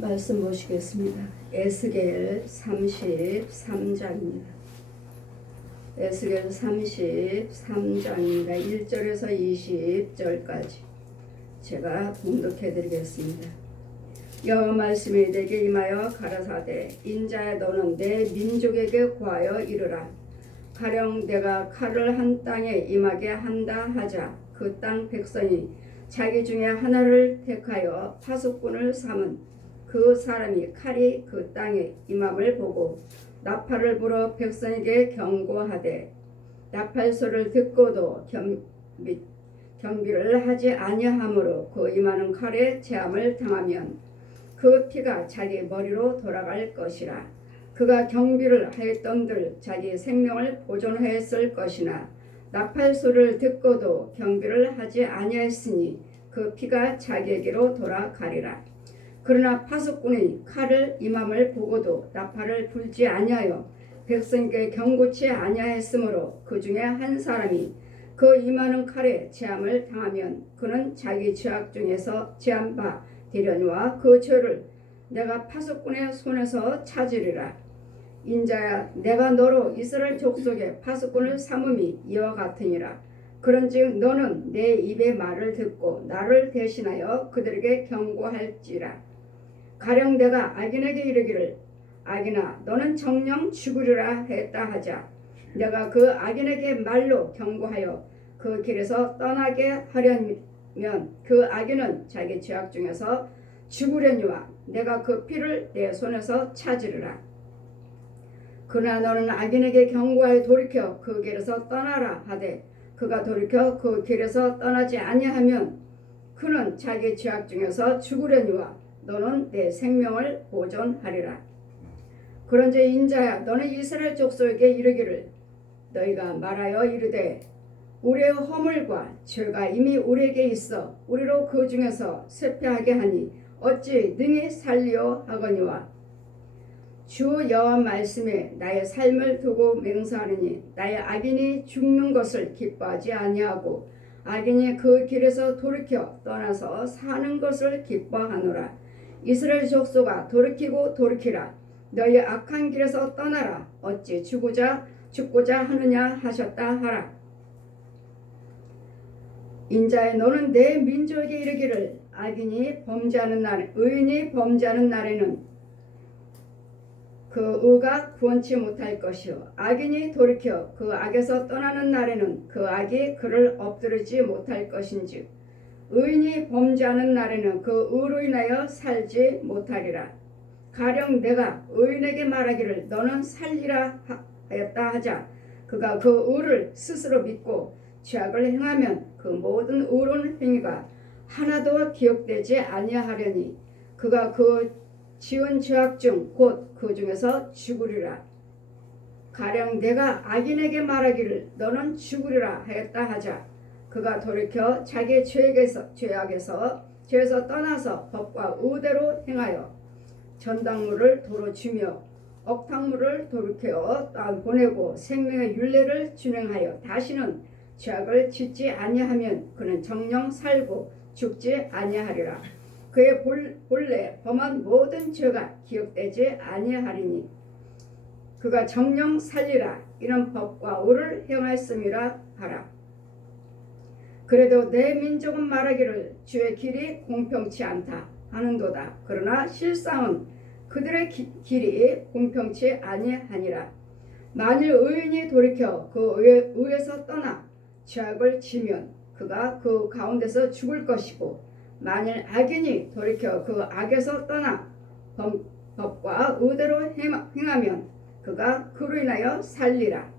말씀 보시겠습니다. 에스겔 33장입니다. 에스겔 33장입니다. 1절에서 20절까지 제가 봉독해 드리겠습니다. 여호와 말씀이 내게 임하여 가라사대 인자야 너는 내 민족에게 구하여 이르라. 가령 내가 칼을 한 땅에 임하게 한다 하자 그 땅 백성이 자기 중에 하나를 택하여 파수꾼을 삼은 그 사람이 칼이 그 땅에 임함을 보고 나팔을 불어 백성에게 경고하되 나팔 소리를 듣고도 경비를 하지 아니하므로 그 임하는 칼에 재함을 당하면 그 피가 자기 머리로 돌아갈 것이라. 그가 경비를 하였던들 자기 생명을 보존하였을 것이나 나팔 소리를 듣고도 경비를 하지 아니하였으니 그 피가 자기에게로 돌아가리라. 그러나 파수꾼이 칼을 임함을 보고도 나팔을 불지 아니하여 백성에게 경고치 아니하였으므로 그 중에 한 사람이 그 임하는 칼에 재함을 당하면 그는 자기 죄악 중에서 재한 바 되려니와 그 죄를 내가 파수꾼의 손에서 찾으리라. 인자야 내가 너로 이스라엘 족속의 파수꾼을 삼음이 이와 같으니라. 그런즉 너는 내 입의 말을 듣고 나를 대신하여 그들에게 경고할지라. 가령 내가 악인에게 이르기를 악인아 너는 정녕 죽으리라 했다 하자 내가 그 악인에게 말로 경고하여 그 길에서 떠나게 하려면 그 악인은 자기 죄악 중에서 죽으려니와 내가 그 피를 내 손에서 찾으리라. 그러나 너는 악인에게 경고하여 돌이켜 그 길에서 떠나라 하되 그가 돌이켜 그 길에서 떠나지 아니하면 그는 자기 죄악 중에서 죽으려니와 너는 내 생명을 보존하리라. 그런즉 인자야 너는 이스라엘 족속에게 이르기를 너희가 말하여 이르되 우리의 허물과 죄가 이미 우리에게 있어 우리로 그 중에서 쇠폐하게 하니 어찌 능히 살리오 하거니와 주 여호와 말씀에 나의 삶을 두고 맹세하느니 나의 악인이 죽는 것을 기뻐하지 아니하고 악인이 그 길에서 돌이켜 떠나서 사는 것을 기뻐하노라. 이스라엘 족속아 돌이키고 돌이키라. 너희 악한 길에서 떠나라. 어찌 죽고자 하느냐 하셨다 하라. 인자야 너는 내 민족에게 이르기를 악인이 범죄하는 날에 의인이 범죄하는 날에는 그 의가 구원치 못할 것이요 악인이 돌이켜 그 악에서 떠나는 날에는 그 악이 그를 엎드리지 못할 것인즉 의인이 범죄하는 날에는 그 의로 인하여 살지 못하리라. 가령 내가 의인에게 말하기를 너는 살리라 하였다 하자 그가 그 의를 스스로 믿고 죄악을 행하면 그 모든 의로운 행위가 하나도 기억되지 아니하려니 그가 그 지은 죄악 중 곧 그 중에서 죽으리라. 가령 내가 악인에게 말하기를 너는 죽으리라 하였다 하자 그가 돌이켜 자기 죄에서 떠나서 법과 의대로 행하여 전당물을 도로 주며 억탕물을 돌이켜 보내고 생명의 율례를 준행하여 다시는 죄악을 짓지 아니하면 그는 정녕 살고 죽지 아니하리라. 그의 본래 범한 모든 죄가 기억되지 아니하리니 그가 정녕 살리라. 이런 법과 의를 행하였음이라 하라. 그래도 내 민족은 말하기를 주의 길이 공평치 않다 하는도다. 그러나 실상은 그들의 길이 공평치 아니하니라. 만일 의인이 돌이켜 그 의에서 떠나 죄악을 지면 그가 그 가운데서 죽을 것이고 만일 악인이 돌이켜 그 악에서 떠나 법과 의대로 행하면 그가 그로 인하여 살리라.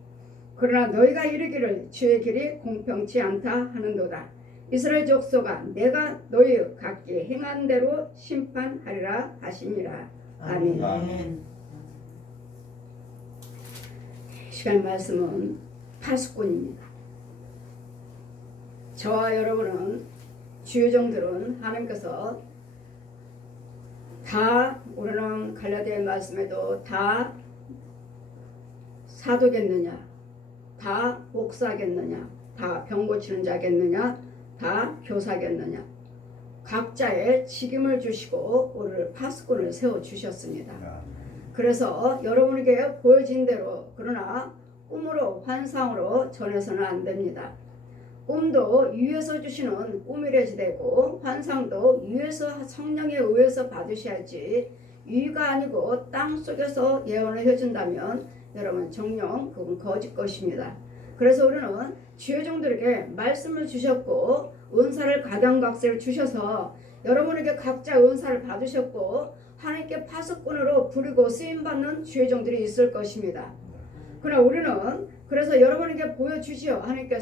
그러나 너희가 이르기를 주의 길이 공평치 않다 하는도다. 이스라엘 족속아 내가 너희 각기 행한 대로 심판하리라 하시니라. 아멘. 아멘. 이 시간 말씀은 파수꾼입니다. 저와 여러분은 주의종들은 하나님께서 다 우리는 갈라디아 말씀에도 다 사도겠느냐 다 목사겠느냐 다 병 고치는 자겠느냐 다 교사겠느냐 각자의 직임을 주시고 우리를 파수꾼을 세워주셨습니다. 그래서 여러분에게 보여진 대로 그러나 꿈으로 환상으로 전해서는 안 됩니다. 꿈도 위에서 주시는 꿈이래야 되고 환상도 위에서 성령에 의해서 받으셔야지 위가 아니고 땅속에서 예언을 해준다면 여러분 정령 그건 거짓 것입니다. 그래서 우리는 지혜종들에게 말씀을 주셨고 은사를 가당각세를 주셔서 여러분에게 각자 은사를 받으셨고 하나님께 파수꾼으로 부리고 쓰임받는 지혜종들이 있을 것입니다. 그러나 우리는 그래서 여러분에게 보여주시오. 하나님께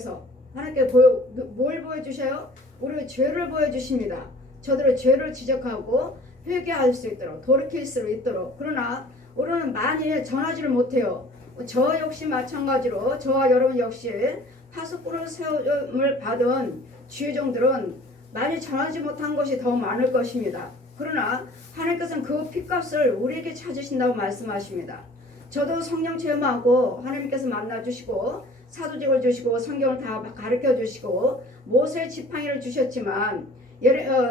뭘 보여주셔요? 우리의 죄를 보여주십니다. 저들의 죄를 지적하고 회개할 수 있도록 돌이킬 수 있도록. 그러나 우리는 많이 전하지를 못해요. 저 역시 마찬가지로 저와 여러분 역시 파수꾼으로 세움을 받은 지혜종들은 많이 전하지 못한 것이 더 많을 것입니다. 그러나 하나님께서는 그 핏값을 우리에게 찾으신다고 말씀하십니다. 저도 성령 체험하고 하나님께서 만나주시고 사도직을 주시고 성경을 다 가르쳐 주시고 모세의 지팡이를 주셨지만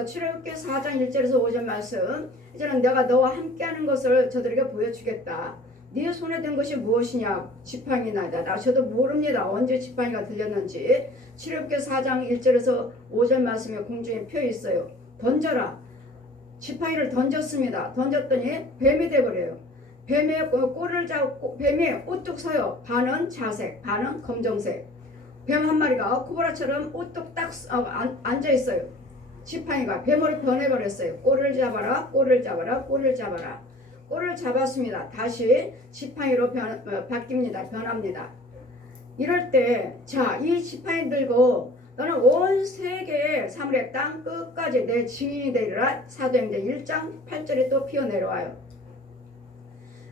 출애굽기 4장 1절에서 5절 말씀 이제는 내가 너와 함께하는 것을 저들에게 보여주겠다. 네 손에 든 것이 무엇이냐? 지팡이나이다. 저도 모릅니다. 언제 지팡이가 들렸는지. 출애굽기 4장 1절에서 5절 말씀에 공중에 펴 있어요. 던져라. 지팡이를 던졌습니다. 던졌더니 뱀이 돼버려요. 뱀의 꼬리를 잡고 뱀이 우뚝 서요. 반은 자색, 반은 검정색. 뱀 한 마리가 코브라처럼 우뚝 딱 앉아 있어요. 지팡이가 뱀으로 변해버렸어요. 꼬리를 잡아라, 꼬리를 잡아라, 꼬리를 잡아라. 꼬리를 잡았습니다. 다시 지팡이로 바뀝니다. 변합니다. 이럴 때, 자, 이 지팡이 들고 너는 온 세계의 사물의 땅 끝까지 내 증인이 되리라. 사도행전 1장 8절에 또 피어 내려와요.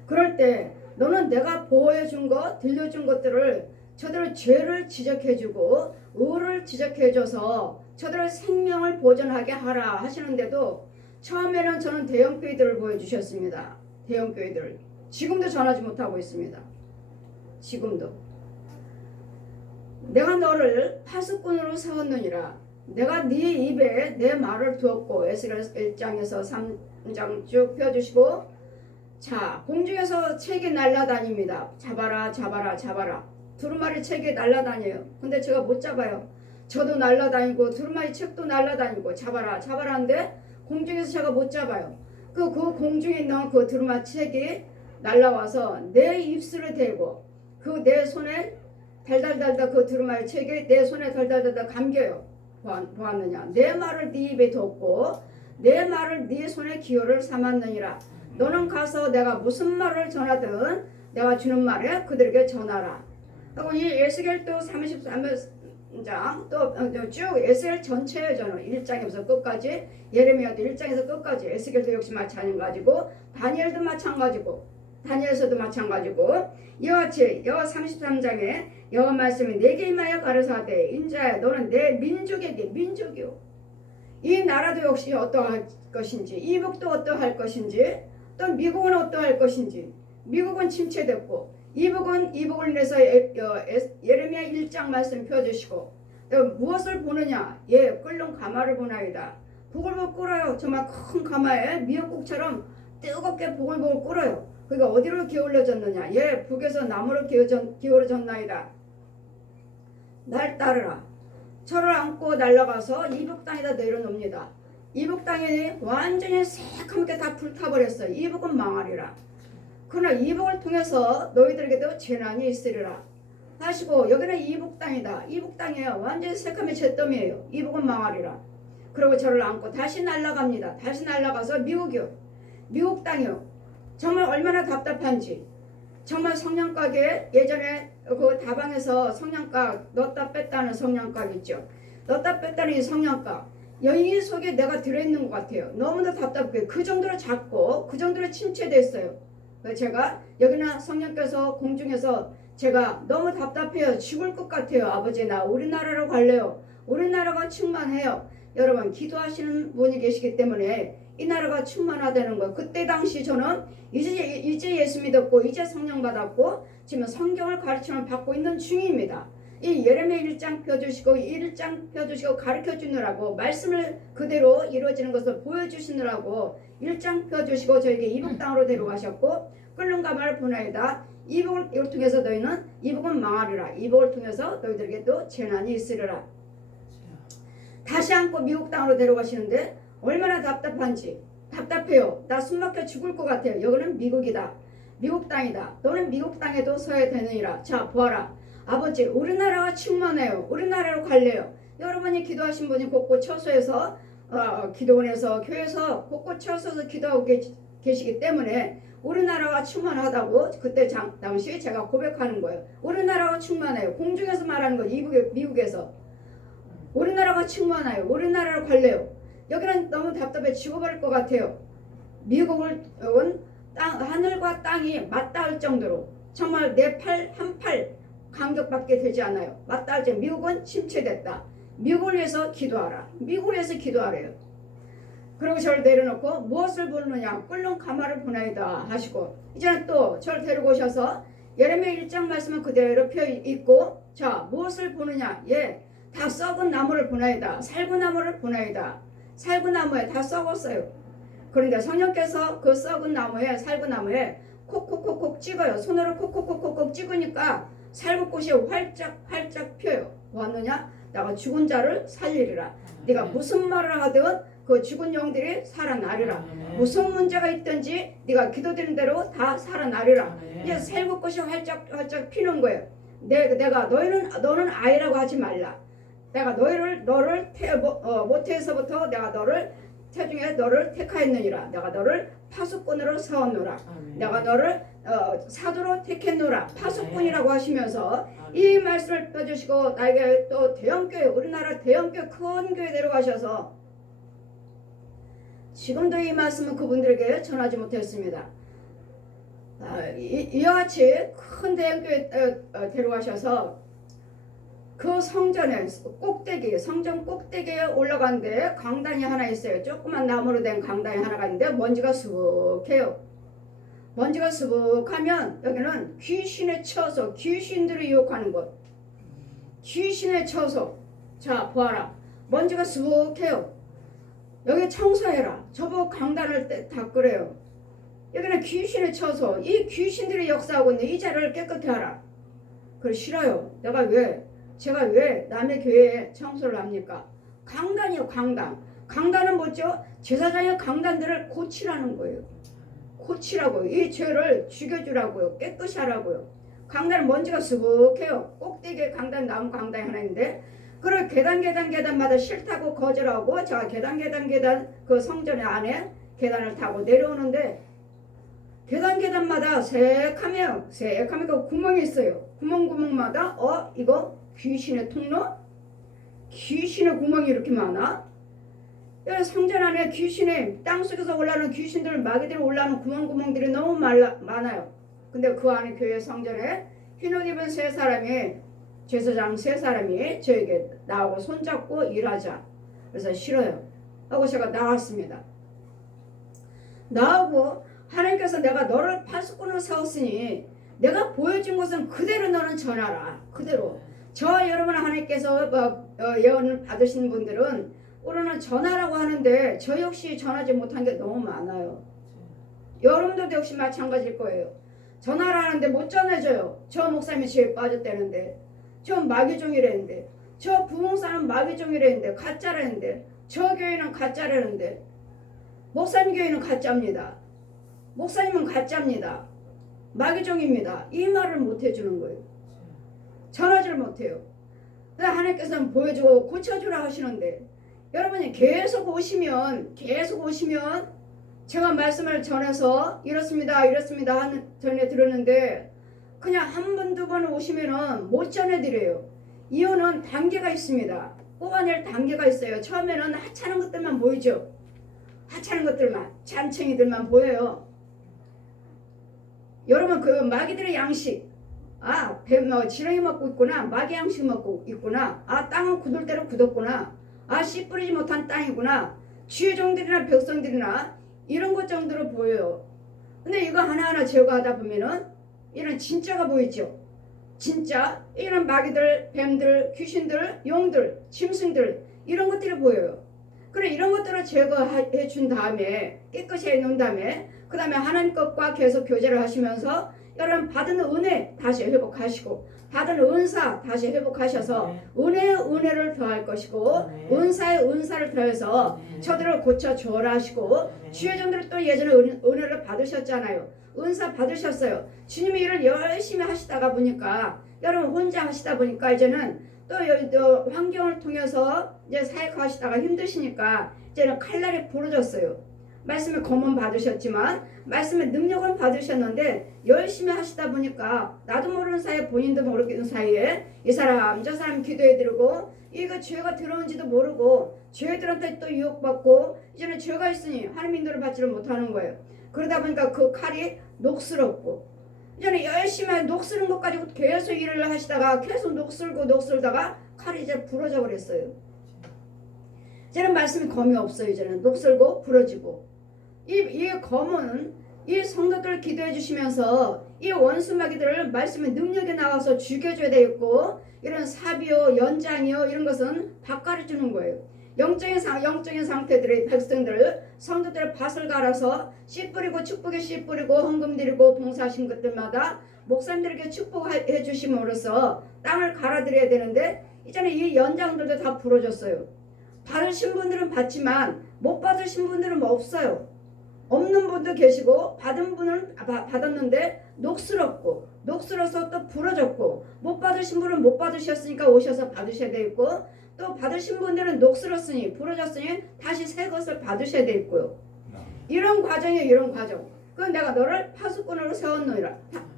그럴 때 너는 내가 보여준 것, 들려준 것들을 저들의 죄를 지적해주고 의를 지적해줘서 저들의 생명을 보존하게 하라 하시는데도 처음에는 저는 대형교회들을 보여주셨습니다. 대형교회들. 지금도 전하지 못하고 있습니다. 지금도. 내가 너를 파수꾼으로 세웠느니라. 내가 네 입에 내 말을 두었고 에스겔 1장에서 3장 쭉 펴주시고 자, 공중에서 책이 날아다닙니다. 잡아라, 잡아라, 잡아라. 두루마리 책이 날아다녀요. 근데 제가 못 잡아요. 저도 날아다니고 두루마리 책도 날아다니고 잡아라, 잡아라 하는데 공중에서 제가 못 잡아요. 그 공중에 있는 그 두루마리 책이 날아와서 내 입술에 대고 그 내 손에 달달달달 그 두루마리 책이 내 손에 달달달달 감겨요. 보았느냐? 내 말을 네 입에 뒀고 내 말을 네 손에 기호를 삼았느니라. 너는 가서 내가 무슨 말을 전하든 내가 주는 말에 그들에게 전하라. 그리고 이 에스겔 또 33장 또 쭉 에스겔 전체예요. 저는 1장에서 끝까지 예레미야도 1장에서 끝까지 에스겔도 역시 마찬가지고 다니엘도 마찬가지고 다니엘서도 마찬가지고 이와 같이 여호와 33장에 여호와 말씀이 내게 임하여 가르사대 인자야 너는 내 민족이요 이 나라도 역시 어떠할 것인지 이북도 어떠할 것인지 또 미국은 어떠할 것인지 미국은 침체됐고 이북을 인해서 예레미야 1장 말씀 펴주시고 무엇을 보느냐 끓는 가마를 보나이다. 보글보글 끓어요. 정말 큰 가마에 미역국처럼 뜨겁게 보글보글 끓어요. 그러니까 어디로 기울어졌느냐 북에서 남으로 기울어졌나이다. 날 따르라. 저를 안고 날아가서 이북 땅에다 내려놓습니다. 이북 땅이 완전히 새카맣게 다 불타버렸어요. 이북은 망하리라. 그러나 이북을 통해서 너희들에게도 재난이 있으리라 하시고 여기는 이북 땅이다. 이북 땅이에요. 완전히 새카매 잿더미예요. 이북은 망하리라. 그리고 저를 안고 다시 날아갑니다. 다시 날아가서 미국 땅이요. 정말 얼마나 답답한지. 정말 성냥가게 예전에 그 다방에서 성냥가 넣었다 뺐다는 성냥가 있죠. 넣었다 뺐다는 이 성냥가. 여기 속에 내가 들어있는 것 같아요. 너무나 답답해. 그 정도로 작고 그 정도로 침체됐어요. 제가 여기나 성령께서 공중에서 제가 너무 답답해요. 죽을 것 같아요. 아버지 나 우리나라로 갈래요. 우리나라가 충만해요. 여러분 기도하시는 분이 계시기 때문에 이 나라가 충만하다는 거예요. 그때 당시 저는 이제 예수 믿었고 이제 성령 받았고 지금 성경을 가르침을 받고 있는 중입니다. 이 예레미야 1장 펴주시고 1장 펴주시고 가르쳐 주느라고 말씀을 그대로 이루어지는 것을 보여주시느라고 1장 펴주시고 저에게 이복 땅으로 데려가셨고 끓는 가마를 보내이다. 이복을 통해서 너희는 이복은 망하리라. 이복을 통해서 너희들에게 또 재난이 있으리라. 다시 안고 미국 땅으로 데려가시는데 얼마나 답답한지. 답답해요. 나 숨막혀 죽을 것 같아요. 여기는 미국이다. 미국 땅이다. 너는 미국 땅에도 서야 되느니라. 자, 보아라. 아버지, 우리나라가 충만해요. 우리나라로 갈래요. 여러분이 기도하신 분이 곳곳 처소에서 기도원에서 교회에서 곳곳 처소에서 기도하고 계시기 때문에 우리나라가 충만하다고 그때 당시 제가 고백하는 거예요. 우리나라가 충만해요. 공중에서 말하는 거예요. 미국에서. 우리나라가 충만해요. 우리나라로 갈래요. 여기는 너무 답답해 죽어버릴 것 같아요. 미국은 하늘과 땅이 맞닿을 정도로 정말 내 팔 한 팔 간격밖에 되지 않아요. 맞닿을 정도. 미국은 침체됐다. 미국을 위해서 기도하라. 미국을 위해서 기도하래요. 그리고 저를 내려놓고 무엇을 보느냐 끓는 가마를 보나이다 하시고 이제는 또 저를 데리고 오셔서 예레미야 1장 말씀은 그대로 펴 있고 자 무엇을 보느냐 다 썩은 나무를 보나이다. 살구 나무를 보나이다. 살구 나무에 다 썩었어요. 그런데 성령께서 그 썩은 나무에 살구 나무에 콕콕콕콕 찍어요. 손으로 콕콕콕콕 찍으니까 살구꽃이 활짝 펴요. 뭐하느냐? 내가 죽은 자를 살리리라. 네가 무슨 말을 하든 그 죽은 영들이 살아나리라. 무슨 문제가 있든지 네가 기도드린 대로 다 살아나리라. 이제 살구꽃이 활짝 피는 거예요. 내가 너는 아이라고 하지 말라. 내가 너를 모태에서부터 내가 너를 태중에 너를 택하였느니라. 내가 너를 파수꾼으로 세웠노라. 내가 너를 사도로 택했노라. 파수꾼이라고 하시면서 이 말씀을 펴주시고 나에게 또 대형교회 우리나라 대형교회 큰 교회 데려가셔서 지금도 이 말씀은 그분들에게 전하지 못했습니다. 이와 같이 큰 대형교회 데려가셔서 그 성전에 성전 꼭대기에 올라가는데 강단이 하나 있어요. 조그만 나무로 된 강단이 하나가 있는데 먼지가 수북해요. 먼지가 수북하면 여기는 귀신의 처소, 귀신들이 유혹하는 곳. 귀신의 처소. 자, 보아라. 먼지가 수북해요. 여기 청소해라. 저보고 강단을 닦으래요. 여기는 귀신의 처소. 이 귀신들이 역사하고 있는 이 자리를 깨끗게 하라. 그걸 싫어요. 제가 왜 남의 교회에 청소를 합니까? 강단이요, 강단. 강단은 뭐죠? 제사장의 강단들을 고치라는 거예요. 고치라고요. 이 죄를 죽여주라고요. 깨끗이 하라고요. 강단은 먼지가 수북해요. 꼭대기에 강단, 나무 강단이 하나 있는데 그걸 계단마다 싫다고 거절하고 제가 계단 그 성전의 안에 계단을 타고 내려오는데 계단마다 새카매요. 새카매가 구멍이 있어요. 구멍마다 이거 귀신의 통로? 귀신의 구멍이 이렇게 많아? 여기 성전 안에 귀신의 땅속에서 올라오는 귀신들 마귀들이 올라오는 구멍들이 너무 많아요. 근데 그 안에 교회 성전에 흰옷 입은 세 사람이 제사장 세 사람이 저에게 나하고 손잡고 일하자. 그래서 싫어요. 하고 제가 나왔습니다. 나하고 하나님께서 내가 너를 파수꾼으로 세웠으니 내가 보여준 것은 그대로 너는 전하라. 그대로. 저 여러분 하나님께서 예언을 받으신 분들은 우리는 전하라고 하는데 저 역시 전하지 못한 게 너무 많아요. 여러분들도 역시 마찬가지일 거예요. 전하라 하는데 못 전해줘요. 저 목사님이 죄에 빠졌다는데 저 마귀종이라는데 저 부흥사는 마귀종이라는데 가짜라는데 저 교회는 가짜라는데 목사님 교회는 가짜입니다. 목사님은 가짜입니다. 마귀종입니다. 이 말을 못 해주는 거예요. 전하지를 못해요. 하나님께서는 보여주고 고쳐주라 하시는데 여러분이 계속 오시면 제가 말씀을 전해서 이렇습니다 하는 전해 들었는데 그냥 한 번, 두 번 오시면은 못 전해드려요. 이유는 단계가 있습니다. 뽑아낼 단계가 있어요. 처음에는 하찮은 것들만 보이죠. 하찮은 것들만, 잔챙이들만 보여요. 여러분 그 마귀들의 양식 지렁이 먹고 있구나. 마귀 양식 먹고 있구나. 땅은 굳을 대로 굳었구나. 씨 뿌리지 못한 땅이구나. 주의 종들이나 백성들이나 이런 것 정도로 보여요. 근데 이거 하나하나 제거하다 보면은 이런 진짜가 보이죠. 진짜 이런 마귀들, 뱀들, 귀신들, 용들, 짐승들 이런 것들이 보여요. 그래 이런 것들을 제거해 준 다음에 깨끗이 해놓은 다음에 그 다음에 하나님 것과 계속 교제를 하시면서 여러분 받은 은혜 다시 회복하시고 받은 은사 다시 회복하셔서 은혜를 더할 것이고 은사에 은사를 더해서 저들을 고쳐 주어라 하시고 주의 종들은 또 예전에 은혜를 받으셨잖아요. 은사 받으셨어요. 주님이 일을 열심히 하시다가 보니까 여러분 혼자 하시다 보니까 이제는 또 환경을 통해서 이제 사역하시다가 힘드시니까 이제는 칼날이 부러졌어요. 말씀의 검은 받으셨지만 말씀의 능력은 받으셨는데 열심히 하시다 보니까 나도 모르는 사이에 본인도 모르는 사이에 이 사람 저 사람 기도해드리고 이거 죄가 들어온지도 모르고 죄들한테 또 유혹받고 이제는 죄가 있으니 하나님 인도를 받지를 못하는 거예요. 그러다 보니까 그 칼이 녹슬었고 이제는 열심히 녹슬은 것 가지고 계속 일을 하시다가 계속 녹슬다가 칼이 이제 부러져 버렸어요. 이제는 말씀이 검이 없어요. 이제는 녹슬고 부러지고 이 검은 이 성도들 기도해 주시면서 이 원수 마귀들을 말씀의 능력에 나와서 죽여줘야 되겠고 이런 사비요 연장이요 이런 것은 바꿔 주는 거예요. 영적인 상태들의 백성들 성도들의 밭을 갈아서 씨 뿌리고 축복에 씨 뿌리고 헌금 드리고 봉사하신 것들마다 목사님들에게 축복해 주심으로써 땅을 갈아드려야 되는데 이제는 이 연장들도 다 부러졌어요. 받으신 분들은 받지만 못 받으신 분들은 없어요. 없는 분도 계시고 받은 분은 받았는데 녹슬어서 또 부러졌고 못 받으신 분은 못 받으셨으니까 오셔서 받으셔야 되겠고 또 받으신 분들은 녹슬었으니 부러졌으니 다시 새 것을 받으셔야 되겠고요. 이런 과정이에요. 이런 과정. 그건 내가 너를 파수꾼으로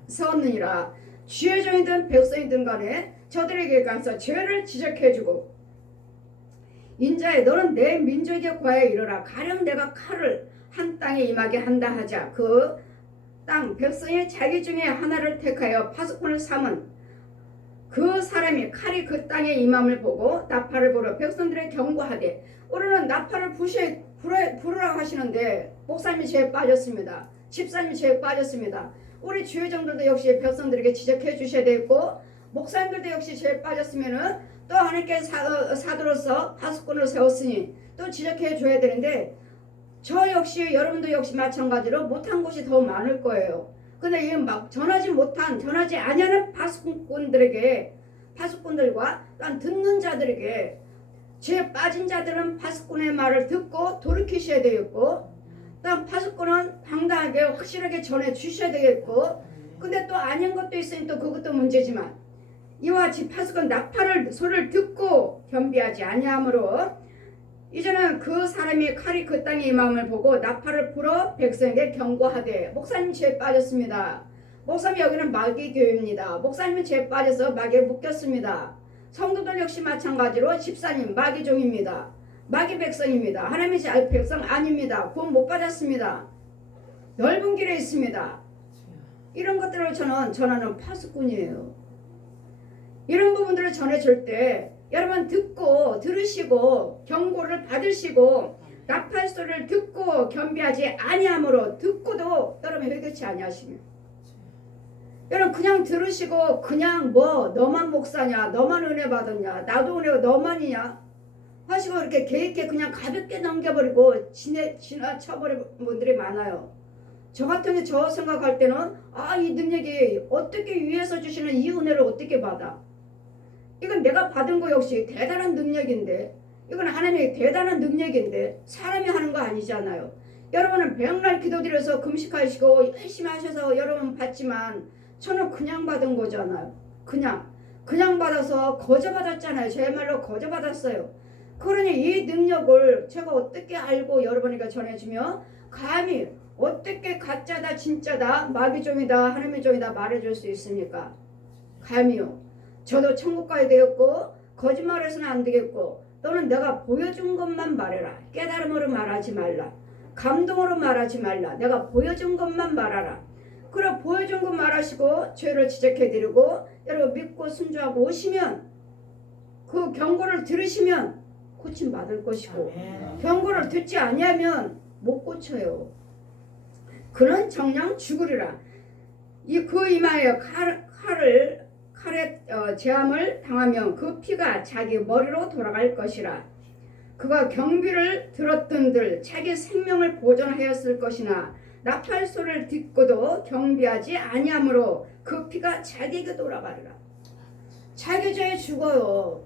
세웠느니라. 주의 종이든 백성이든 간에 저들에게 가서 죄를 지적해주고 인자에 너는 내 민족에게 과에 이르라. 가령 내가 칼을 한 땅에 임하게 한다 하자. 그 땅 백성의 자기 중에 하나를 택하여 파수꾼을 삼은 그 사람이 칼이 그 땅에 임함을 보고 나팔을 불어 백성들의 경고하되 우리는 나팔을 부르라고 하시는데 목사님이 죄에 빠졌습니다. 집사님이 죄에 빠졌습니다. 우리 주의 종들도 역시 백성들에게 지적해 주셔야 되고 목사님들도 역시 죄에 빠졌으면은 또 하나님께 사도로서 파수꾼을 세웠으니 또 지적해 줘야 되는데 저 역시 여러분도 역시 마찬가지로 못한 곳이 더 많을 거예요. 근데 이 막 전하지 아니하는 파수꾼들과 또한 듣는 자들에게 죄에 빠진 자들은 파수꾼의 말을 듣고 돌이키셔야 되겠고 또한 파수꾼은 당당하게 확실하게 전해 주셔야 되겠고 근데 또 아닌 것도 있으니 또 그것도 문제지만 이와 같이 파수꾼 나팔을 소리를 듣고 겸비하지 아니하므로 이제는 그 사람이 칼이 그 땅에 임함을 보고 나팔을 불어 백성에게 경고하되 목사님 죄에 빠졌습니다. 목사님 여기는 마귀 교회입니다. 목사님은 죄에 빠져서 마귀에 묶였습니다. 성도들 역시 마찬가지로 집사님 마귀 종입니다. 마귀 백성입니다. 하나님의 백성 아닙니다. 구원 못 받았습니다. 넓은 길에 있습니다. 이런 것들을 저는 전하는 파수꾼이에요. 이런 부분들을 전해줄 때 여러분 들으시고 경고를 받으시고 나팔 소리를 듣고 겸비하지 아니하므로 듣고도 여러분 회개치 아니하시면 여러분 그냥 들으시고 그냥 뭐 너만 목사냐 너만 은혜 받았냐 나도 은혜가 너만이냐 하시고 이렇게 개있게 그냥 가볍게 넘겨버리고 지나쳐버린 분들이 많아요. 저 같은 게 저 생각할 때는 이 능력이 어떻게 위에서 주시는 이 은혜를 어떻게 받아 이건 내가 받은 거 역시 대단한 능력인데 이건 하나님의 대단한 능력인데 사람이 하는 거 아니잖아요. 여러분은 백날 기도드려서 금식하시고 열심히 하셔서 여러분 받지만 저는 그냥 받은 거잖아요. 그냥 받아서 거저 받았잖아요. 저야말로 거저 받았어요. 그러니 이 능력을 제가 어떻게 알고 여러분에게 전해주며 감히 어떻게 가짜다 진짜다 마귀종이다 하나님의 종이다 말해줄 수 있습니까? 감히요. 저도 천국 가야 되겠고 거짓말해서는 안 되겠고 또는 내가 보여준 것만 말해라. 깨달음으로 말하지 말라. 감동으로 말하지 말라. 내가 보여준 것만 말하라. 그래 보여준 것 말하시고 죄를 지적해드리고 여러분 믿고 순종하고 오시면 그 경고를 들으시면 고침 받을 것이고 경고를 듣지 아니하면 못 고쳐요. 그는 정녕 죽으리라. 그 이마에 칼에 제함을 당하면 그 피가 자기 머리로 돌아갈 것이라. 그가 경비를 들었던들 자기 생명을 보존하였을 것이나 나팔 소리를 듣고도 경비하지 아니하므로 그 피가 자기에게 돌아가리라. 자기 죄에 죽어요.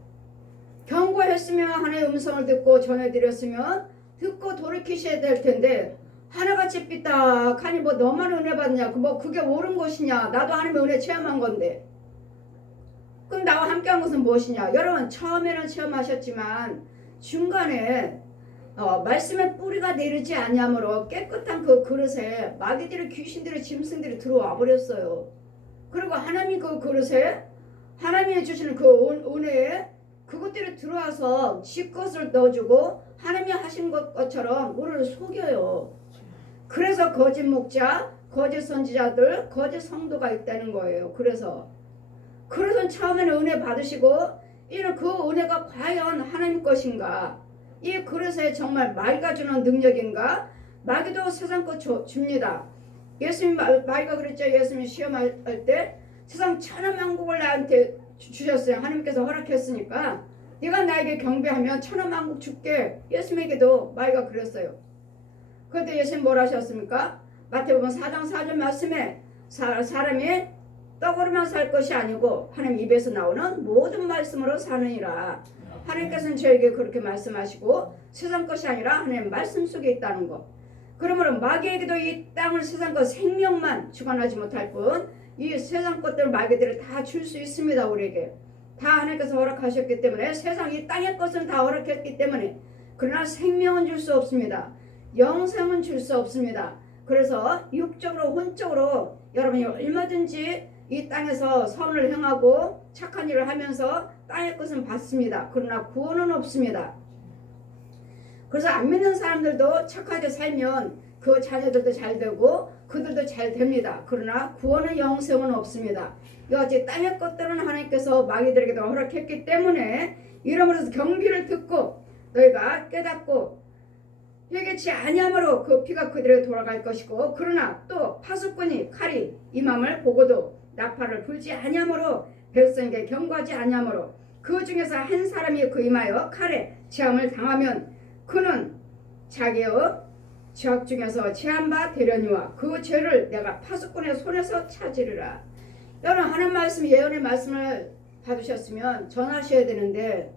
경고했으면 하나님의 음성을 듣고 전해드렸으면 듣고 돌이키셔야 될 텐데 하나같이 삐딱하니 뭐 너만 은혜 받냐, 뭐 그게 옳은 것이냐, 나도 하나님의 은혜 체험한 건데 그럼 나와 함께한 것은 무엇이냐. 여러분 처음에는 체험하셨지만 중간에 말씀의 뿌리가 내리지 아니하므로 깨끗한 그 그릇에 마귀들이, 귀신들이, 짐승들이 들어와 버렸어요. 그리고 하나님이 그 그릇에 하나님이 주시는 그 은혜에 그것들이 들어와서 지 것을 넣어주고 하나님이 하신 것처럼 우리를 속여요. 그래서 거짓 목자, 거짓 선지자들, 거짓 성도가 있다는 거예요. 그래서 처음에는 은혜 받으시고 이런 그 은혜가 과연 하나님 것인가, 이 그릇에 정말 마귀가 주는 능력인가. 마귀도 세상 것 줍니다. 예수님 마귀가 그랬죠. 예수님 시험할 때 세상 천하만국을 나한테 주셨어요. 하나님께서 허락했으니까 네가 나에게 경배하면 천하만국 줄게. 예수님에게도 마귀가 그랬어요. 그런데 예수님 뭘 하셨습니까? 마태복음 4장 4절 말씀에 사람이 떡으로만 살 것이 아니고 하나님 입에서 나오는 모든 말씀으로 사느니라. 하나님께서는 저에게 그렇게 말씀하시고 세상 것이 아니라 하나님 말씀 속에 있다는 것. 그러므로 마귀에게도 이 땅을 세상 것 생명만 주관하지 못할 뿐 이 세상 것들 마귀들을 다 줄 수 있습니다. 우리에게 다 하나님께서 허락하셨기 때문에 세상 이 땅의 것은 다 허락했기 때문에, 그러나 생명은 줄 수 없습니다. 영생은 줄 수 없습니다. 그래서 육적으로 혼적으로 여러분이 얼마든지 이 땅에서 선을 행하고 착한 일을 하면서 땅의 것은 받습니다. 그러나 구원은 없습니다. 그래서 안 믿는 사람들도 착하게 살면 그 자녀들도 잘 되고 그들도 잘 됩니다. 그러나 구원은 영생은 없습니다. 이같이 땅의 것들은 하나님께서 마귀들에게도 허락했기 때문에 이러므로 경비를 듣고 너희가 깨닫고 회개치 아니하므로 그 피가 그들에게 돌아갈 것이고, 그러나 또 파수꾼이 칼이 임함을 보고도 나팔을 불지 아니하므로 백성에게 경고하지 아니하므로 그 중에서 한 사람이 그 임하여 칼에 체함을 당하면 그는 자기의 죄악 중에서 제한바 되려니와 그 죄를 내가 파수꾼의 손에서 찾으리라. 여러분 하나님 말씀, 예언의 말씀을 받으셨으면 전하셔야 되는데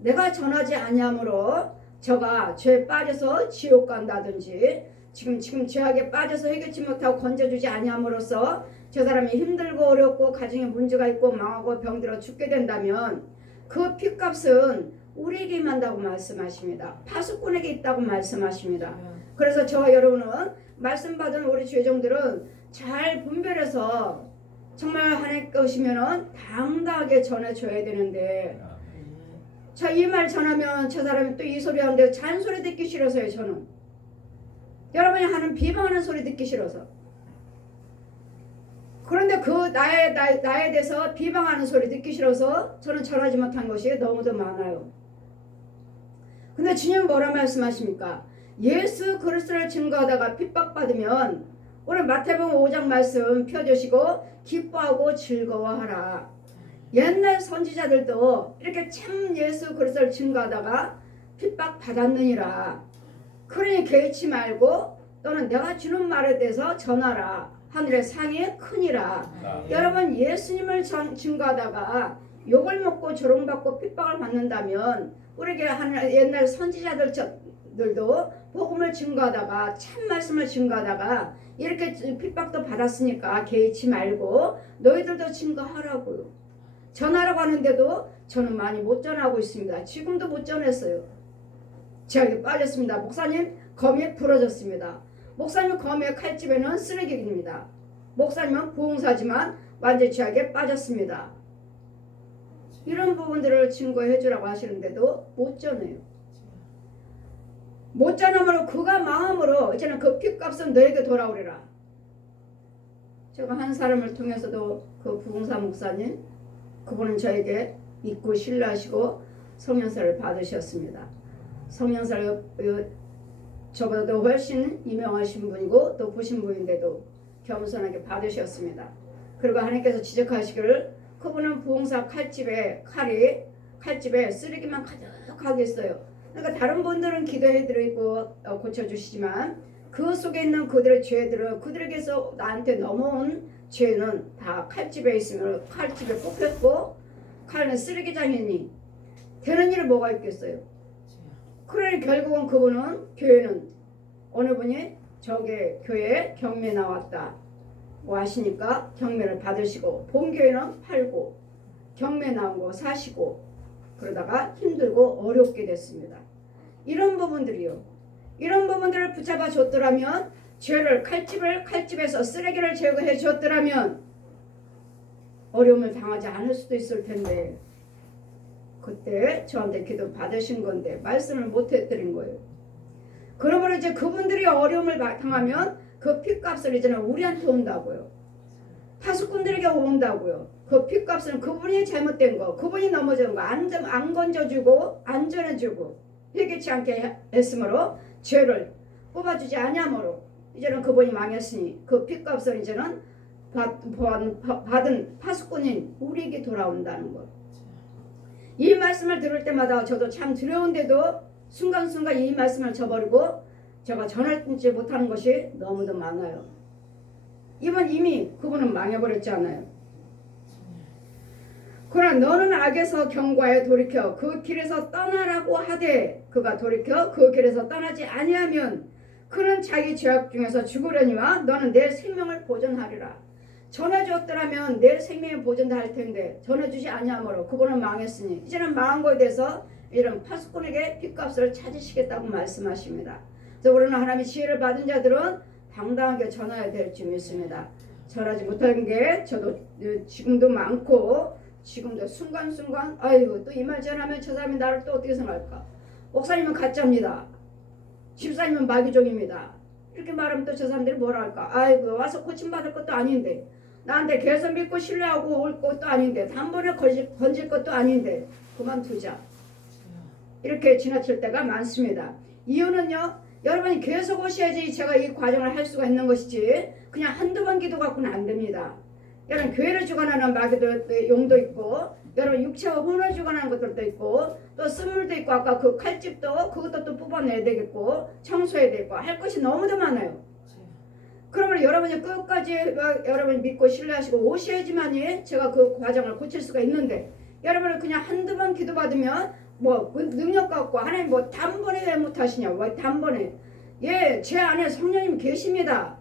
내가 전하지 아니하므로 저가 죄에 빠져서 지옥 간다든지 지금 죄악에 빠져서 해결치 못하고 건져주지 아니함으로써 저 사람이 힘들고 어렵고 가정에 문제가 있고 망하고 병들어 죽게 된다면 그 핏값은 우리에게 임한다고 말씀하십니다. 파수꾼에게 있다고 말씀하십니다. 그래서 저와 여러분은 말씀 받은 우리 죄종들은 잘 분별해서 정말 하나님 것이면 당당하게 전해줘야 되는데, 자, 이 말 전하면 저 사람이 또 이 소리 하는데 잔소리 듣기 싫어서요. 저는 여러분이 하는 비방하는 소리 듣기 싫어서. 그런데 그 나에 대해서 비방하는 소리 듣기 싫어서 저는 전하지 못한 것이 너무도 많아요. 근데 주님 뭐라 말씀하십니까? 예수 그리스도를 증거하다가 핍박받으면 오늘 마태복음 5장 말씀 펴주시고 기뻐하고 즐거워하라. 옛날 선지자들도 이렇게 참 예수 그리스도를 증거하다가 핍박받았느니라. 그러니 개의치 말고 또는 내가 주는 말에 대해서 전하라. 하늘의 상이 크니라. 여러분 예수님을 증거하다가 욕을 먹고 조롱받고 핍박을 받는다면 우리에게 옛날 선지자들도 복음을 증거하다가 참 말씀을 증거하다가 이렇게 핍박도 받았으니까 개의치 말고 너희들도 증거하라고요. 전하라고 하는데도 저는 많이 못 전하고 있습니다. 지금도 못 전했어요. 제약에 빠졌습니다. 목사님 검이 부러졌습니다. 목사님 검의 칼집에는 쓰레기입니다. 목사님은 부흥사지만 완전 죄악에 빠졌습니다. 이런 부분들을 증거해 주라고 하시는데도 못 전해요. 못 전함으로 그가 망함으로 이제는 그 핏값은 너에게 돌아오리라. 제가 한 사람을 통해서도 그 부흥사 목사님, 그분은 저에게 믿고 신뢰하시고 성령사를 받으셨습니다. 성령사를 저보다도 훨씬 유명하신 분이고 또 보신 분인데도 겸손하게 받으셨습니다. 그리고 하나님께서 지적하시기를 그분은 부흥사 칼집에 쓰레기만 가득하게 있어요. 그러니까 다른 분들은 기도해드리고 고쳐주시지만 그 속에 있는 그들의 죄들은 그들에게서 나한테 넘어온 죄는 다 칼집에 있으면 칼집에 뽑혔고 칼은 쓰레기장이니 되는 일이 뭐가 있겠어요. 그러니 결국은 그분은 교회는 어느 분이 저게 교회에 경매 나왔다 뭐 하시니까 경매를 받으시고 본교회는 팔고 경매 나온 거 사시고 그러다가 힘들고 어렵게 됐습니다. 이런 부분들이요. 이런 부분들을 붙잡아 줬더라면 죄를 칼집에서 쓰레기를 제거해 줬더라면 어려움을 당하지 않을 수도 있을 텐데 그때 저한테 기도 받으신 건데 말씀을 못 해드린 거예요. 그러므로 이제 그분들이 어려움을 당하면 그 핏값을 이제는 우리한테 온다고요. 파수꾼들에게 온다고요. 그 핏값은 그분이 잘못된 거, 그분이 넘어진 거 안 건져주고 안전해주고 회개치 않게 했으므로 죄를 뽑아주지 아니하므로 이제는 그분이 망했으니 그 핏값을 이제는 받은 파수꾼인 우리에게 돌아온다는 것. 이 말씀을 들을 때마다 저도 참 두려운데도 순간순간 이 말씀을 저버리고 제가 전하지 못하는 것이 너무도 많아요. 이미 그분은 망해버렸잖아요. 그러나 너는 악에서 경고하여 돌이켜 그 길에서 떠나라고 하되 그가 돌이켜 그 길에서 떠나지 아니하면 그는 자기 죄악 중에서 죽으려니와 너는 내 생명을 보존하리라. 전해줬더라면 내 생명을 보존할 텐데 전해주지 아니하므로 그분은 망했으니 이제는 망한 것에 대해서 이런 파수꾼에게 핏값을 찾으시겠다고 말씀하십니다. 그래서 우리는 하나님의 지혜를 받은 자들은 당당하게 전해야 될 줄 믿습니다. 전하지 못한 게 저도 지금도 많고 지금도 순간순간 아이고 또 이 말 전하면 저 사람이 나를 또 어떻게 생각할까. 목사님은 가짜입니다. 집사님은 마귀종입니다. 이렇게 말하면 또 저 사람들이 뭐라 할까. 아이고 와서 고침받을 것도 아닌데 나한테 계속 믿고 신뢰하고 올 것도 아닌데 단번에 건질 것도 아닌데 그만두자. 이렇게 지나칠 때가 많습니다. 이유는요. 여러분이 계속 오셔야지 제가 이 과정을 할 수가 있는 것이지 그냥 한두 번 기도 갖고는 안 됩니다. 여러분 교회를 주관하는 마귀도 용도 있고 여러분 육체와 혼을 주관하는 것들도 있고 또 쓴물도 있고 아까 그 칼집도 그것도 또 뽑아내야 되겠고 청소해야 되고 할 것이 너무도 많아요. 그러면 여러분이 끝까지 여러분이 믿고 신뢰하시고 오셔야지만이 제가 그 과정을 고칠 수가 있는데 여러분은 그냥 한두 번 기도받으면 뭐 능력 갖고 하나님 뭐 단번에 왜 못하시냐 왜 단번에 제 안에 성령님 계십니다.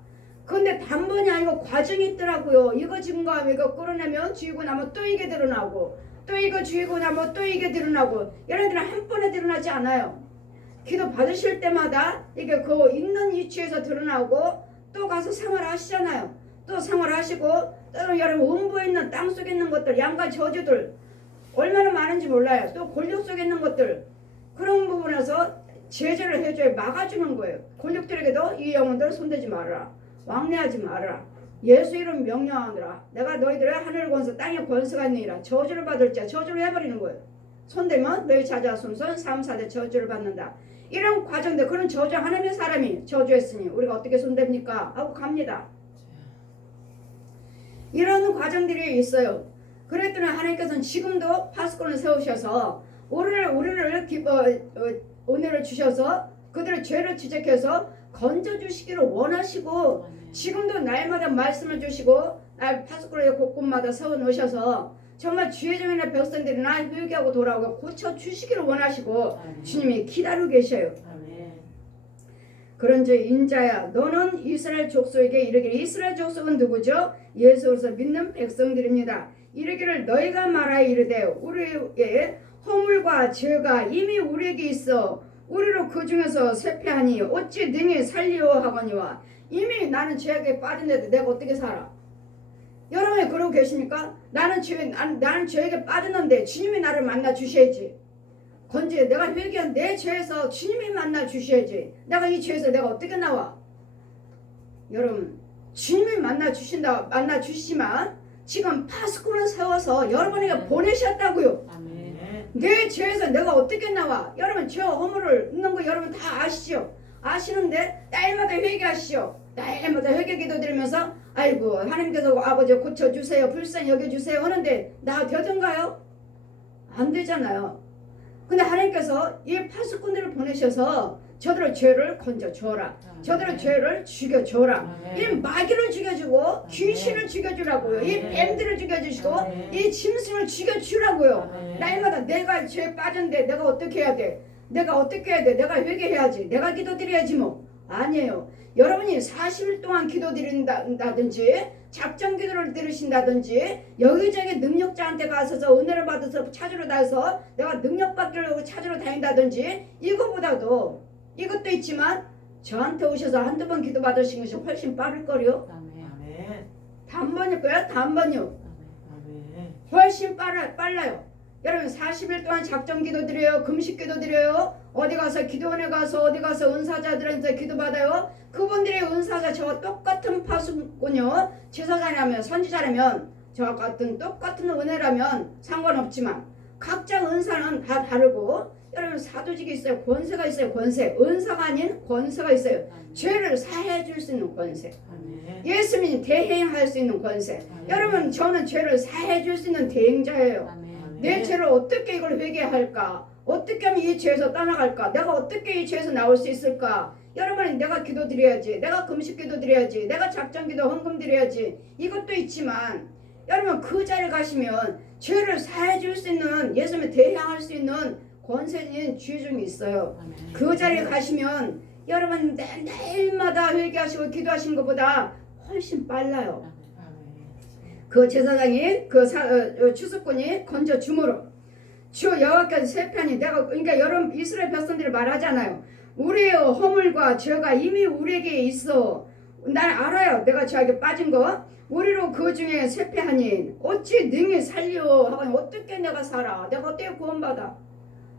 그런데 단번이 아니고 과정이 있더라고요. 이거 증거하고 이거 끌어내면 주이고 나면 또 이게 드러나고 또 이거 주이고 나면 또 이게 드러나고 여러분들은 한 번에 드러나지 않아요. 기도 받으실 때마다 이게 그 있는 위치에서 드러나고 또 가서 생활하시잖아요. 또 생활하시고 또 여러분 음부에 있는 땅속에 있는 것들 양과 저주들 얼마나 많은지 몰라요. 또 권력 속에 있는 것들 그런 부분에서 제재를 해줘야 막아주는 거예요. 권력들에게도 이 영혼들을 손대지 말아라. 왕래하지 말아라. 예수 이름 명령하느라 내가 너희들의 하늘 권세 땅의 권세가 있느니라. 저주를 받을 자 저주를 해버리는 거예요. 손대면 너희 자자손손 3, 4대 저주를 받는다. 이런 과정들 그런 저주 하나님의 사람이 저주했으니 우리가 어떻게 손댑니까? 하고 갑니다. 이런 과정들이 있어요. 그랬더니 하나님께서는 지금도 파수꾼을 세우셔서 은혜를 주셔서 그들의 죄를 지적해서 건져주시기를 원하시고 지금도 날마다 말씀을 주시고 날 파수꾼을 곳곳마다 세워놓으셔서 정말 주의 종이나 백성들이나 회개하고 돌아오고 고쳐주시기를 원하시고 주님이 기다리고 계셔요. 그런즉 인자야 너는 이스라엘 족속에게 이르기를 이스라엘 족속은 누구죠? 예수로서 믿는 백성들입니다. 이르기를 너희가 말하여 이르되 우리의 허물과 죄가 이미 우리에게 있어 우리로 그 중에서 쇠폐하니 어찌 능히 살리오 하거니와 이미 나는 죄악에 빠진데도 내가 어떻게 살아? 여러분이 그러고 계십니까? 나는 죄에게 빠졌는데 주님이 나를 만나 주셔야지. 내가 회개한 내 죄에서 주님이 만나 주셔야지. 내가 이 죄에서 내가 어떻게 나와? 여러분 주님이 만나 주시지만 지금 파수꾼을 세워서 여러분에게 보내셨다고요. 내 죄에서 내가 어떻게 나와? 여러분 죄와 허물을 있는 거 여러분 다 아시죠? 아시는데 날마다 회개하시죠. 날마다 회개 기도 드리면서 아이고 하나님께서 아버지 고쳐주세요, 불쌍히 여겨주세요 하는데 나 되던가요? 안 되잖아요. 근데 하나님께서 이 파수꾼들을 보내셔서 저들의 죄를 건져줘라, 저들의 죄를 죽여줘라, 이 마귀를 죽여주고 귀신을 죽여주라고요, 이 뱀들을 죽여주시고 이 짐승을 죽여주라고요. 날마다 내가 죄에 빠졌는데 내가 어떻게 해야 돼? 내가 어떻게 해야 돼? 내가 회개해야지, 내가 기도드려야지. 뭐 아니에요. 여러분이 40일 동안 기도드린다든지 작정 기도를 들으신다든지 여기저기 능력자한테 가서서 은혜를 받아서 찾으러 다녀서 내가 능력 받으려고 찾으러 다닌다든지, 이거보다도 이것도 있지만 저한테 오셔서 한두 번 기도 받으신 것이 훨씬 빠를 거요. 단번일 거야, 단번이요. 훨씬 빨라요. 여러분 40일 동안 작정 기도 드려요, 금식 기도 드려요, 어디 가서 기도원에 가서 어디 가서 은사자들한테 기도 받아요. 그분들의 은사자 저와 똑같은 파수꾼요, 제사장이라면 선지자라면 저와 같은 똑같은 은혜라면 상관없지만 각자 은사는 다 다르고, 여러분 사도직이 있어요, 권세가 있어요. 권세, 은사가 아닌 권세가 있어요. 죄를 사해 줄 수 있는 권세, 예수님이 대행할 수 있는 권세. 여러분 저는 죄를 사해 줄 수 있는 대행자예요. 내 죄를 어떻게 이걸 회개할까? 어떻게 하면 이 죄에서 떠나갈까? 내가 어떻게 이 죄에서 나올 수 있을까? 여러분 내가 기도 드려야지, 내가 금식 기도 드려야지, 내가 작정 기도 헌금 드려야지, 이것도 있지만 여러분 그 자리에 가시면 죄를 사해 줄 수 있는, 예수님을 대항할 수 있는 권세인 주의종이 있어요. 그 자리에 가시면 여러분 매일마다 회개하시고 기도하시는 것보다 훨씬 빨라요. 그 제사장이 추수꾼이 건져 주므로 주 여호와께서 세편이, 내가 그러니까 여러분 이스라엘 백성들이 말하잖아요. 우리의 허물과 죄가 이미 우리에게 있어. 난 알아요. 내가 저에게 빠진 거. 우리로 그 중에 세패하니 어찌 능히 살려 하고, 어떻게 내가 살아? 내가 어떻게 구원받아?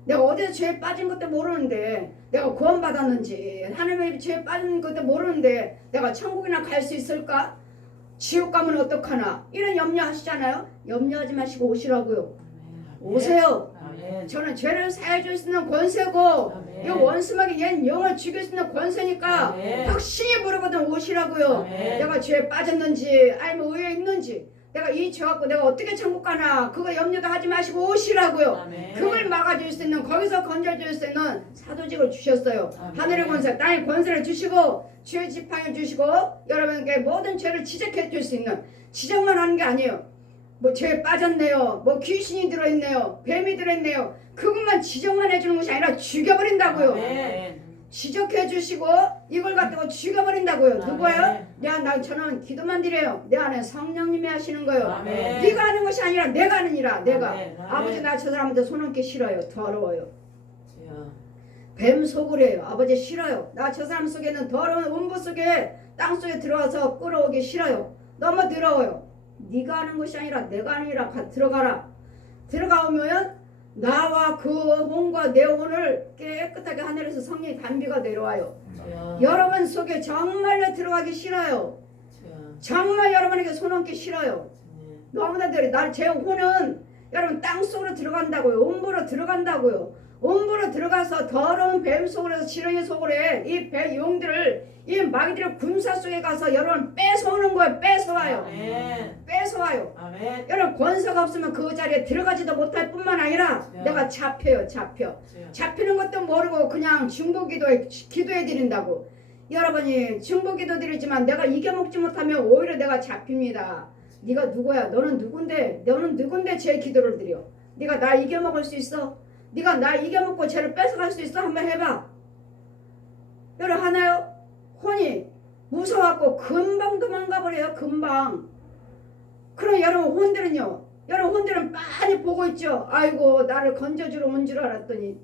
내가 어디서 죄에 빠진 것도 모르는데 내가 구원받았는지, 하나님의 죄에 빠진 것도 모르는데 내가 천국이나 갈 수 있을까? 지옥 가면 어떡하나? 이런 염려하시잖아요. 염려하지 마시고 오시라고요. 오세요. 저는 죄를 사해 줄 수 있는 권세고 이 원수막이 옛 영을 죽일 수 있는 권세니까 확신이 부르거든 오시라고요. 내가 죄에 빠졌는지 아니면 의에 있는지, 내가 이 죄 갖고 내가 어떻게 천국 가나, 그거 염려도 하지 마시고 오시라고요. 그걸 막아줄 수 있는, 거기서 건져줄 수 있는 사도직을 주셨어요. 하늘의 권세, 땅의 권세를 주시고 죄 지팡이 주시고 여러분께 모든 죄를 지적해 줄 수 있는, 지적만 하는 게 아니에요. 뭐 죄에 빠졌네요, 뭐 귀신이 들어있네요, 뱀이 들어있네요, 그것만 지적만 해주는 것이 아니라 죽여버린다고요. 지적해 주시고 이걸 갖다가 죽여버린다고요. 누구예요? 저는 기도만 드려요. 내 안에 성령님이 하시는 거예요. 네가 하는 것이 아니라 내가 하느니라. 내가 아버지 나 저 사람한테 손 얹기 싫어요. 더러워요. 뱀 속으래요. 아버지 싫어요. 나 저 사람 속에는 더러운 음부 속에 땅 속에 들어와서 끌어오기 싫어요. 너무 더러워요. 네가 하는 것이 아니라 내가 아니라 들어가라. 들어가오면 나와 그 혼과 내 혼을 깨끗하게 하늘에서 성령의 단비가 내려와요. 여러분 속에 정말로 들어가기 싫어요. 정말 여러분에게 손 얹기 싫어요. 너무나 제 혼은 여러분 땅속으로 들어간다고요. 음부로 들어간다고요. 음부로 들어가서 더러운 뱀 속으로, 지렁이 속으로 이 뱀 용들을, 이 마귀들의 군사 속에 가서 여러분 뺏어오는 거예요. 뺏어와요. 뺏어와요. 여러분 권세가 없으면 그 자리에 들어가지도 못할 뿐만 아니라 내가 잡혀요. 잡히는 것도 모르고 그냥 중보기도해 드린다고. 여러분이 중보기도 드리지만 내가 이겨먹지 못하면 오히려 내가 잡힙니다. 네가 누구야? 너는 누군데 제 기도를 드려? 네가 나 이겨먹을 수 있어? 네가 나 이겨먹고 죄를 뺏어갈 수 있어? 한번 해봐. 여러분 하나요? 혼이 무서워갖고 금방 도망가버려요. 금방. 그럼 여러분 혼들은 많이 보고 있죠. 아이고 나를 건져주러 온 줄 알았더니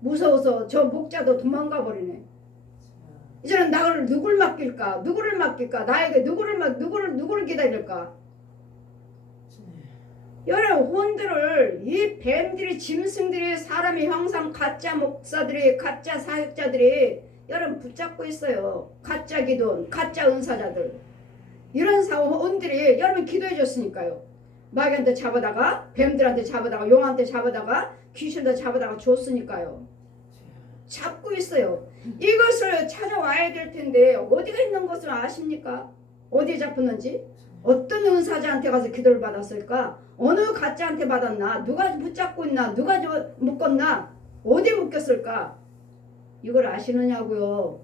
무서워서 저 목자도 도망가버리네. 이제는 나를 누굴 맡길까? 나에게 누구를 기다릴까? 여러분 혼들을, 이 뱀들이, 짐승들이, 사람의 형상, 가짜 목사들이, 가짜 사역자들이 여러분 붙잡고 있어요. 가짜 기도원, 가짜 은사자들. 이런 혼들이 여러분 기도해 줬으니까요. 마귀한테 잡아다가, 뱀들한테 잡아다가, 용한테 잡아다가, 귀신한테 잡아다가 줬으니까요. 잡고 있어요. 이것을 찾아와야 될 텐데 어디가 있는 것을 아십니까? 어디에 잡혔는지? 어떤 은사자한테 가서 기도를 받았을까? 어느 가짜한테 받았나? 누가 붙잡고 있나? 누가 묶었나? 어디 묶였을까? 이걸 아시느냐고요.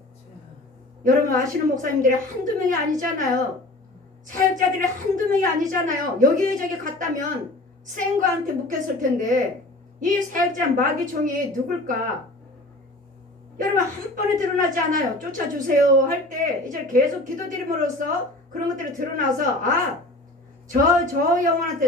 여러분 아시는 목사님들이 한두 명이 아니잖아요. 사역자들이 한두 명이 아니잖아요. 여기저기 갔다면 센 거한테 묶였을 텐데 이 사역자 마귀총이 누굴까? 여러분 한 번에 드러나지 않아요. 쫓아주세요 할 때 이제 계속 기도드림으로써 그런 것들이 드러나서 저 영혼한테